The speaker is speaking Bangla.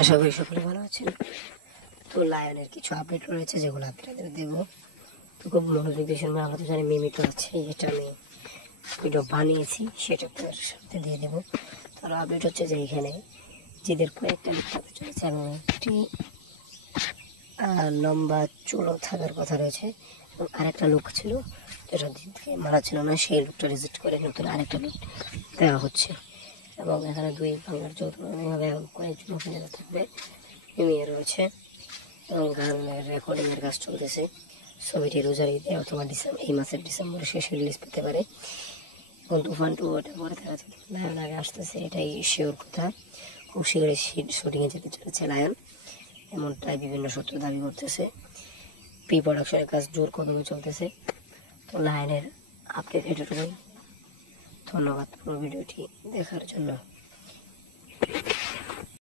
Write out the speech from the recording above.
আশা করি সকলে ভালো আছেন। তো লায়নের কিছু আপডেট রয়েছে যেগুলো আপনাদের দেবো। তো খুব মনোযোগ দিয়ে শুনবেন। আমরা তো জানি মিমিটো আছে, এটা আমি ভিডিও বানিয়েছি, সেটা আপনার সাথে দিয়ে দেবো। তার আপডেট হচ্ছে যে এখানে জিদের কয়েকটা লিখতে চলেছে এবং একটি লম্বা চুলও থাকার কথা রয়েছে এবং আরেকটা লোক ছিল যেটা জিদকে মারা ছিল না, সেই লোকটা রিজেক্ট করে নতুন আরেকটা লোক দেওয়া হচ্ছে। এবং এখানে দুই বাংলার যৌথভাবে এখন কয়েকজন অভিনেতা থাকবে মিমিয়ে রয়েছে এবং গানের রেকর্ডিংয়ের কাজ চলতেছে। ছবিটি রোজার ঈদে অথবা এই মাসের ডিসেম্বরের শেষে রিলিজ পেতে পারে। এবং তুফান 2 ওটা পরে দেখা যাচ্ছে লায়ন আগে আসতেছে, এটাই শিওর কথা। খুব শীঘ্রই শুটিংয়ে যেতে চলেছে লায়ন, এমনটাই বিভিন্ন সূত্র দাবি করতেছে। প্রি প্রোডাকশনের কাজ জোর কদমে চলতেছে। তো লায়নের আপডেট এটুকুই। ধন্যবাদ পুরো ভিডিওটি দেখার জন্য।